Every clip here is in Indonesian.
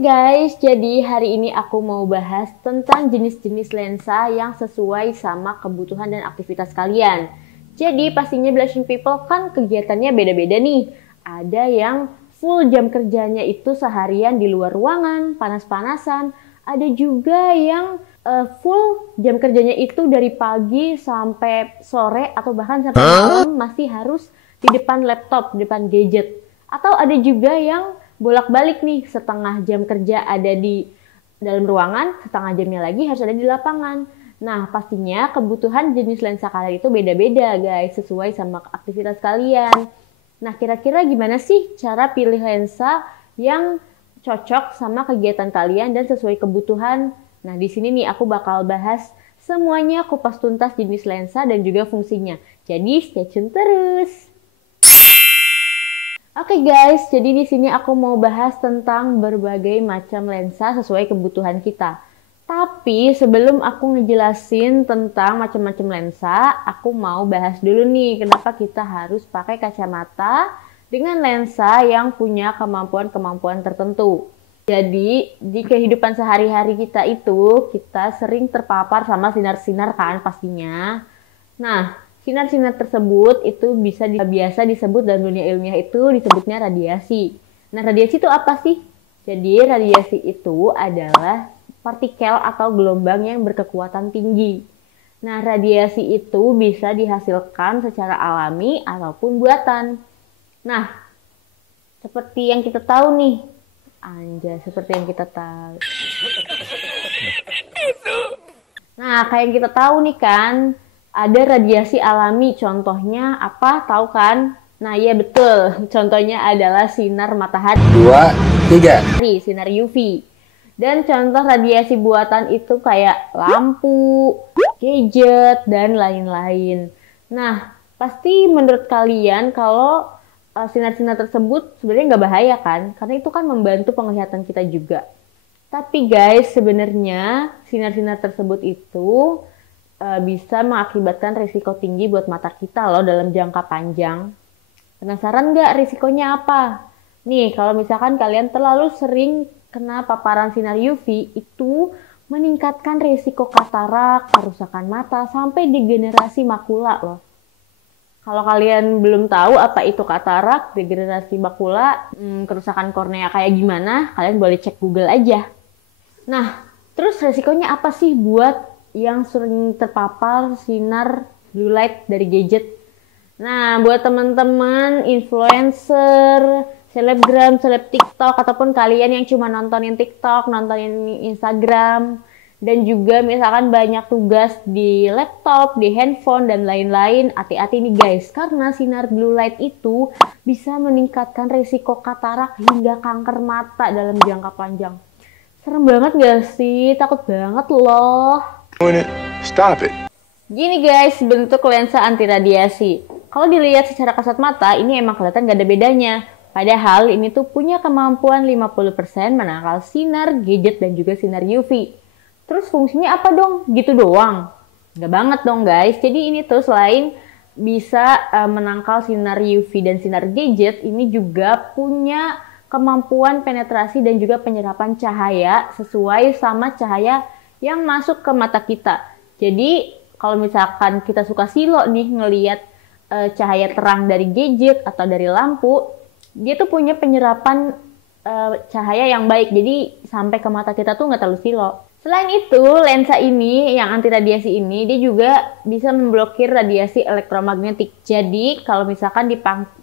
Guys, jadi hari ini aku mau bahas tentang jenis-jenis lensa yang sesuai sama kebutuhan dan aktivitas kalian. Jadi pastinya blushing people kan kegiatannya beda-beda nih. Ada yang full jam kerjanya itu seharian di luar ruangan, panas-panasan. Ada juga yang full jam kerjanya itu dari pagi sampai sore atau bahkan sampai malam masih harus di depan laptop, di depan gadget. Atau ada juga yang bolak-balik nih, setengah jam kerja ada di dalam ruangan, setengah jamnya lagi harus ada di lapangan. Nah, pastinya kebutuhan jenis lensa kalian itu beda-beda guys, sesuai sama aktivitas kalian. Nah, kira-kira gimana sih cara pilih lensa yang cocok sama kegiatan kalian dan sesuai kebutuhan? Nah, di sini nih aku bakal bahas semuanya, kupas tuntas jenis lensa dan juga fungsinya. Jadi stay tune terus. Oke guys, jadi di sini aku mau bahas tentang berbagai macam lensa sesuai kebutuhan kita. Tapi sebelum aku ngejelasin tentang macam-macam lensa, aku mau bahas dulu nih kenapa kita harus pakai kacamata dengan lensa yang punya kemampuan-kemampuan tertentu. Jadi di kehidupan sehari-hari kita itu, kita sering terpapar sama sinar-sinar kan pastinya. Nah, sinar-sinar tersebut itu biasa disebut dalam dunia ilmiah itu disebutnya radiasi. Nah, radiasi itu apa sih? Jadi, radiasi itu adalah partikel atau gelombang yang berkekuatan tinggi. Nah, radiasi itu bisa dihasilkan secara alami ataupun buatan. Nah, seperti yang kita tahu nih. Seperti yang kita tahu. Nah, kayak yang kita tahu nih kan, ada radiasi alami, contohnya apa? Tahu kan? Nah, iya betul. Contohnya adalah sinar matahari. 2, 3. Sinar UV. Dan contoh radiasi buatan itu kayak lampu, gadget, dan lain-lain. Nah, pasti menurut kalian kalau sinar-sinar tersebut sebenarnya nggak bahaya kan? Karena itu kan membantu penglihatan kita juga. Tapi guys, sebenarnya sinar-sinar tersebut itu bisa mengakibatkan risiko tinggi buat mata kita loh dalam jangka panjang. Penasaran nggak risikonya apa? Nih, kalau misalkan kalian terlalu sering kena paparan sinar UV, itu meningkatkan risiko katarak, kerusakan mata, sampai degenerasi makula loh. Kalau kalian belum tahu apa itu katarak, degenerasi makula, kerusakan kornea kayak gimana, kalian boleh cek Google aja. Nah, terus risikonya apa sih buat yang sering terpapar sinar blue light dari gadget? Nah, buat teman-teman influencer, selebgram, seleb TikTok, ataupun kalian yang cuma nontonin TikTok, nontonin Instagram, dan juga misalkan banyak tugas di laptop, di handphone, dan lain-lain, hati-hati nih guys, karena sinar blue light itu bisa meningkatkan risiko katarak hingga kanker mata dalam jangka panjang. Serem banget gak sih? Takut banget loh. Stop it. Gini guys, bentuk lensa anti radiasi. Kalau dilihat secara kasat mata, ini emang kelihatan gak ada bedanya. Padahal ini tuh punya kemampuan 50% menangkal sinar gadget dan juga sinar UV. Terus fungsinya apa dong? Gitu doang? Gak banget dong guys. Jadi ini tuh selain bisa menangkal sinar UV dan sinar gadget, ini juga punya kemampuan penetrasi dan juga penyerapan cahaya sesuai sama cahaya yang masuk ke mata kita. Jadi kalau misalkan kita suka silo nih ngelihat cahaya terang dari gadget atau dari lampu, dia tuh punya penyerapan cahaya yang baik. Jadi sampai ke mata kita tuh nggak terlalu silo. Selain itu, lensa ini yang anti radiasi ini dia juga bisa memblokir radiasi elektromagnetik. Jadi kalau misalkan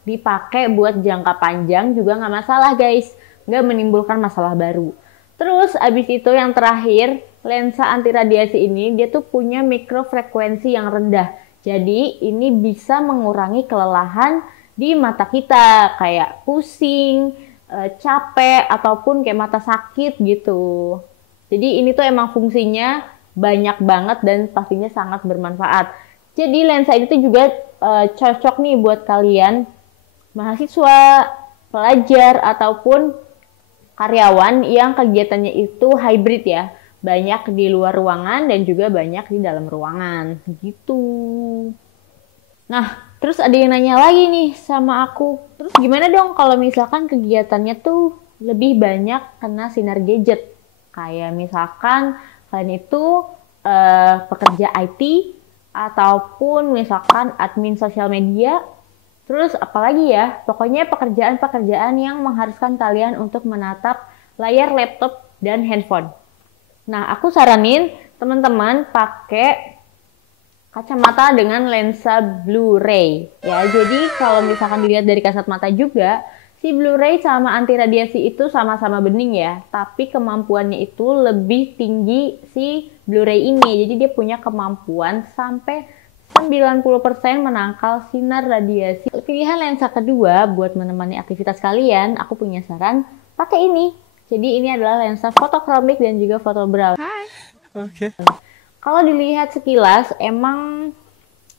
dipakai buat jangka panjang juga nggak masalah guys, nggak menimbulkan masalah baru. Terus abis itu yang terakhir, lensa anti radiasi ini dia tuh punya mikrofrekuensi yang rendah. Jadi ini bisa mengurangi kelelahan di mata kita, kayak pusing, capek, ataupun kayak mata sakit gitu. Jadi ini tuh emang fungsinya banyak banget dan pastinya sangat bermanfaat. Jadi lensa ini tuh juga cocok nih buat kalian mahasiswa, pelajar, ataupun karyawan yang kegiatannya itu hybrid ya. Banyak di luar ruangan dan juga banyak di dalam ruangan gitu. Nah, terus ada yang nanya lagi nih sama aku. Terus gimana dong kalau misalkan kegiatannya tuh lebih banyak kena sinar gadget. Kayak misalkan kalian itu pekerja IT ataupun misalkan admin sosial media. Terus apalagi ya, pokoknya pekerjaan-pekerjaan yang mengharuskan kalian untuk menatap layar laptop dan handphone. Nah, aku saranin teman-teman pakai kacamata dengan lensa Blu-ray ya. Jadi kalau misalkan dilihat dari kasat mata juga, si Blu-ray sama anti radiasi itu sama-sama bening ya, tapi kemampuannya itu lebih tinggi si Blu-ray ini. Jadi dia punya kemampuan sampai 90% menangkal sinar radiasi. Pilihan lensa kedua buat menemani aktivitas kalian, aku punya saran, pakai ini. Jadi ini adalah lensa fotokromik dan juga foto brown. Okay. Kalau dilihat sekilas, emang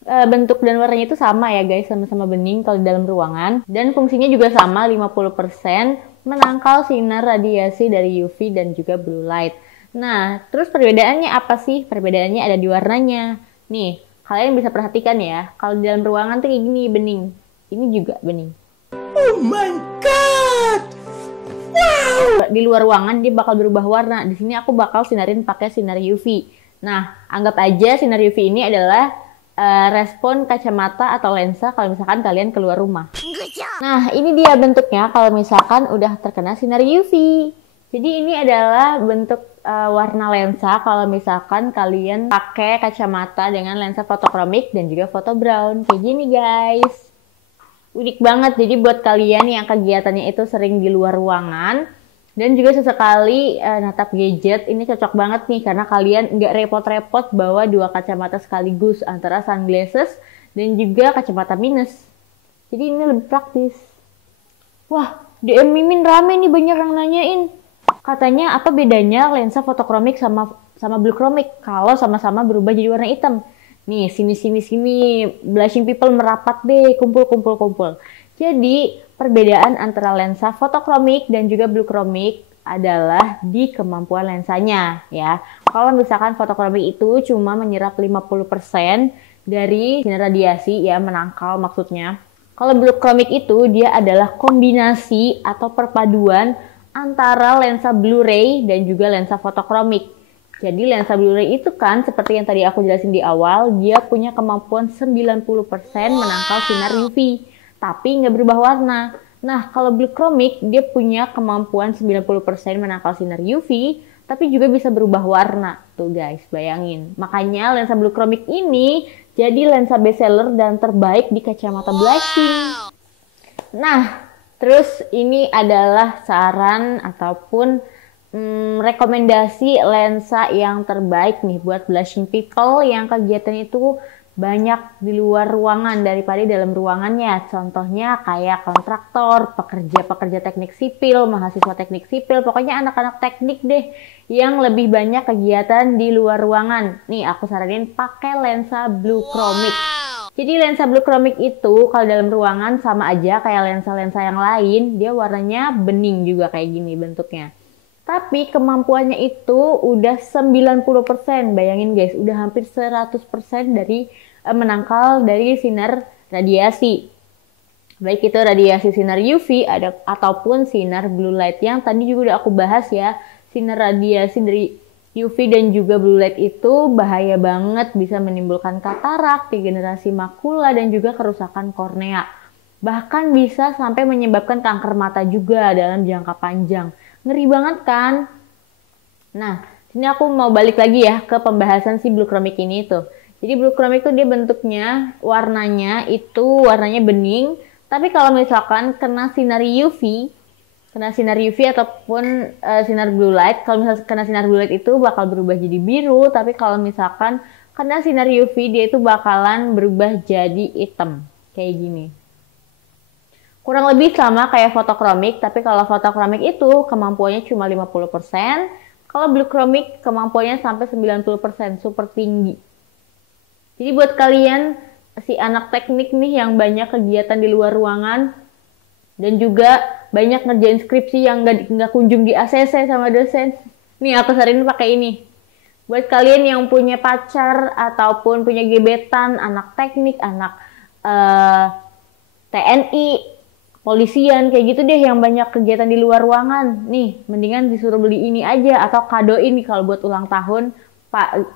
bentuk dan warnanya itu sama ya guys, sama-sama bening kalau di dalam ruangan. Dan fungsinya juga sama, 50% menangkal sinar radiasi dari UV dan juga blue light. Nah, terus perbedaannya apa sih? Perbedaannya ada di warnanya. Nih, kalian bisa perhatikan ya, kalau di dalam ruangan tuh kayak gini bening. Ini juga bening. Oh my god! Wow! Di luar ruangan dia bakal berubah warna. Di sini aku bakal sinarin pakai sinar UV. Nah, anggap aja sinar UV ini adalah respon kacamata atau lensa kalau misalkan kalian keluar rumah. Nah, ini dia bentuknya kalau misalkan udah terkena sinar UV. Jadi ini adalah bentuk warna lensa kalau misalkan kalian pakai kacamata dengan lensa fotokromik dan juga foto brown. Kayak gini guys. Unik banget, jadi buat kalian yang kegiatannya itu sering di luar ruangan dan juga sesekali natap gadget, ini cocok banget nih karena kalian nggak repot-repot bawa dua kacamata sekaligus antara sunglasses dan juga kacamata minus. Jadi ini lebih praktis. Wah, DM Mimin rame nih, banyak yang nanyain. Katanya apa bedanya lensa fotokromik sama bluechromik kalau sama-sama berubah jadi warna hitam. Nih, sini, blushing people merapat deh, kumpul. Jadi, perbedaan antara lensa fotokromik dan juga bluechromik adalah di kemampuan lensanya ya. Kalau misalkan fotokromik itu cuma menyerap 50% dari sinar radiasi ya, menangkal maksudnya. Kalau bluechromik itu dia adalah kombinasi atau perpaduan antara lensa Blu-ray dan juga lensa fotokromik. Jadi lensa Blu-ray itu kan seperti yang tadi aku jelasin di awal, dia punya kemampuan 90% menangkal sinar UV, tapi nggak berubah warna. Nah, kalau bluechromik dia punya kemampuan 90% menangkal sinar UV, tapi juga bisa berubah warna. Tuh guys, bayangin. Makanya lensa bluechromik ini jadi lensa bestseller dan terbaik di kacamata blushing. Nah, terus ini adalah saran ataupun rekomendasi lensa yang terbaik nih buat blushing people yang kegiatan itu banyak di luar ruangan daripada di dalam ruangannya. Contohnya kayak kontraktor, pekerja teknik sipil, mahasiswa teknik sipil, pokoknya anak-anak teknik deh yang lebih banyak kegiatan di luar ruangan. Nih aku saranin pakai lensa bluechromik. Jadi lensa bluechromik itu kalau dalam ruangan sama aja kayak lensa-lensa yang lain, dia warnanya bening juga kayak gini bentuknya. Tapi kemampuannya itu udah 90%, bayangin guys, udah hampir 100% dari menangkal dari sinar radiasi. Baik itu radiasi sinar UV ataupun sinar blue light yang tadi juga udah aku bahas ya. Sinar radiasi dari UV dan juga blue light itu bahaya banget, bisa menimbulkan katarak, degenerasi makula dan juga kerusakan kornea. Bahkan bisa sampai menyebabkan kanker mata juga dalam jangka panjang. Ngeri banget kan? Nah, sini aku mau balik lagi ya ke pembahasan si bluechromik ini tuh. Jadi bluechromik tuh dia bentuknya, warnanya bening. Tapi kalau misalkan kena sinar UV ataupun sinar blue light, kalau misalkan kena sinar blue light itu bakal berubah jadi biru. Tapi kalau misalkan kena sinar UV dia itu bakalan berubah jadi hitam. Kayak gini. Kurang lebih sama kayak fotokromik, tapi kalau fotokromik itu kemampuannya cuma 50%, kalau bluechromik kemampuannya sampai 90%, super tinggi. Jadi buat kalian, si anak teknik nih yang banyak kegiatan di luar ruangan, dan juga banyak ngerjain skripsi yang nggak kunjung di ACC sama dosen, nih aku saranin pakai ini. Buat kalian yang punya pacar ataupun punya gebetan, anak teknik, anak TNI, polisian, kayak gitu deh yang banyak kegiatan di luar ruangan. Nih, mendingan disuruh beli ini aja atau kadoin nih kalau buat ulang tahun,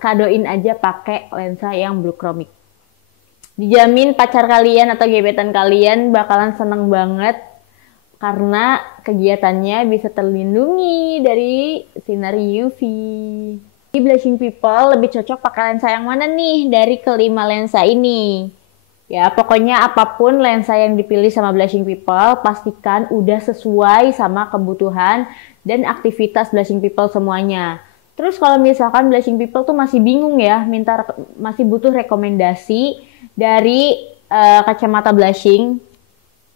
kadoin aja pakai lensa yang blue chromic. Dijamin pacar kalian atau gebetan kalian bakalan seneng banget karena kegiatannya bisa terlindungi dari sinar UV. Di blushing people lebih cocok pakai lensa yang mana nih dari kelima lensa ini? Ya, pokoknya apapun lensa yang dipilih sama blushing people, pastikan udah sesuai sama kebutuhan dan aktivitas blushing people semuanya. Terus kalau misalkan blushing people tuh masih bingung ya, masih butuh rekomendasi dari kacamata blushing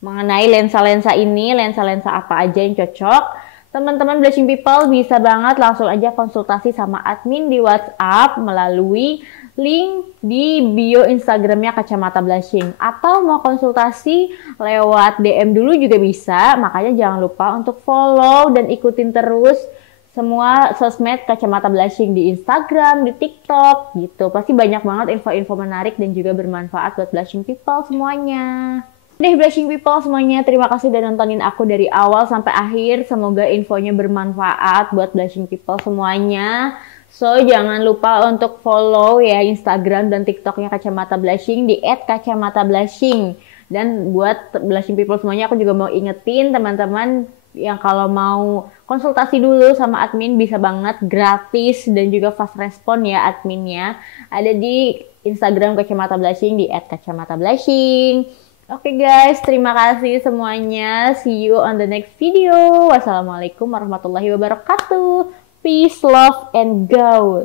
mengenai lensa-lensa ini, lensa-lensa apa aja yang cocok. Teman-teman blushing people bisa banget langsung aja konsultasi sama admin di WhatsApp melalui link di bio Instagramnya Kacamata Blushing. Atau mau konsultasi lewat DM dulu juga bisa, makanya jangan lupa untuk follow dan ikutin terus semua sosmed Kacamata Blushing di Instagram, di TikTok gitu. Pasti banyak banget info-info menarik dan juga bermanfaat buat blushing people semuanya. Deh blushing people semuanya, terima kasih udah nontonin aku dari awal sampai akhir. Semoga infonya bermanfaat buat blushing people semuanya. So, jangan lupa untuk follow ya Instagram dan TikToknya Kacamata Blushing di @kacamatablushing. Dan buat blushing people semuanya, aku juga mau ingetin teman-teman yang kalau mau konsultasi dulu sama admin bisa banget gratis dan juga fast respon ya adminnya. Ada di Instagram Kacamata Blushing di @kacamatablushing. Oke guys, terima kasih semuanya. See you on the next video. Wassalamualaikum warahmatullahi wabarakatuh. Peace, love, and go.